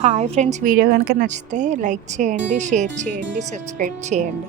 Hi friends video కనుక నచ్చితే like చేయండి షేర్ చేయండి సబ్స్క్రైబ్ చేయండి.